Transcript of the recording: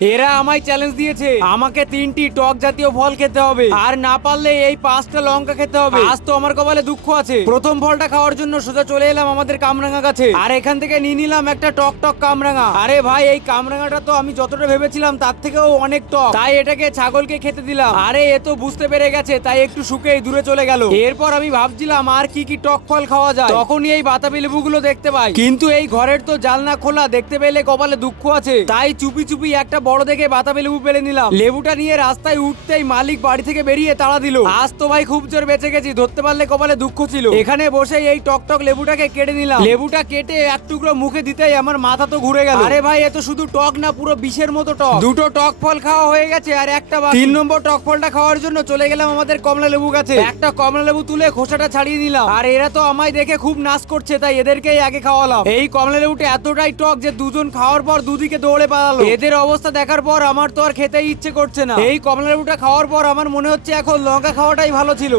এরা আমায় চ্যালেঞ্জ দিয়েছে আমাকে 3টি টক জাতীয় ফল খেতে হবে আর না পারলে এই 5টা লঙ্কা খেতে হবে। আজ তো আমার কপালে দুঃখ আছে। প্রথম ফলটা খাওয়ার জন্য সোজা চলে এলাম আমাদের কামরাঙা গাছে আর এখান থেকে নিয়ে নিলাম একটা টক টক কামরাঙা। আরে ভাই এই কামরাঙাটা তো আমি যতটা ভেবেছিলাম তার থেকেও অনেক টক, তাই এটাকে ছাগলকে খেতে দিলাম। আরে এ তো বুঝতে পেরে গেছে তাই একটু শুকেই দূরে চলে গেল। এরপর আমি ভাবছিলাম আর কি কি টক ফল খাওয়া যায়, তখনই এই বাতাবি লেবুগুলো দেখতে পাই, কিন্তু এই ঘরের তো জানলা খোলা, দেখতে পেলে কপালে দুঃখ আছে। তাই চুপি চুপি একটা বড় দেখে বাতাবি লেবু পেলে নিলাম। লেবুটা নিয়ে রাস্তায় উঠতেই মালিক বাড়ি থেকে বেরিয়ে তাড়া দিল। আজ তো ভাই খুব জোর বেঁচে গেছি, ধরতে পারলে কপালে দুঃখ ছিল। এখানে বসে এই টক টক লেবুটাকে কেটে নিলাম। লেবুটা কেটে এক টুকরো মুখে দিতেই আমার মাথা তো ঘুরে গেল। আরে ভাই এ তো শুধু টক না, পুরো বিষের মতো টক। দুটো টক ফল খাওয়া হয়ে গেছে আর একটা বাকি। 3 নম্বর টক ফলটা খাওয়ার জন্য চলে গেলাম আমাদের কমলা লেবু গাছে। একটা কমলা লেবু তুলে খোসাটা ছাড়িয়ে নিলাম। আর এরা তো আমায় দেখে খুব নাচ করছে, তাই এদেরকেই আগে খাওয়ালাম। এই কমলা লেবুটা এতটাই টক যে দুজন খাওয়ার পর দুদিকে দৌড়ে পালালো। এদের অবস্থা দেখার পর আমার তো আর খেতেই ইচ্ছে করছে না। এই কমলা লেবুটা খাওয়ার পর আমার মনে হচ্ছে এখন লঙ্কা খাওয়াটাই ভালো ছিল।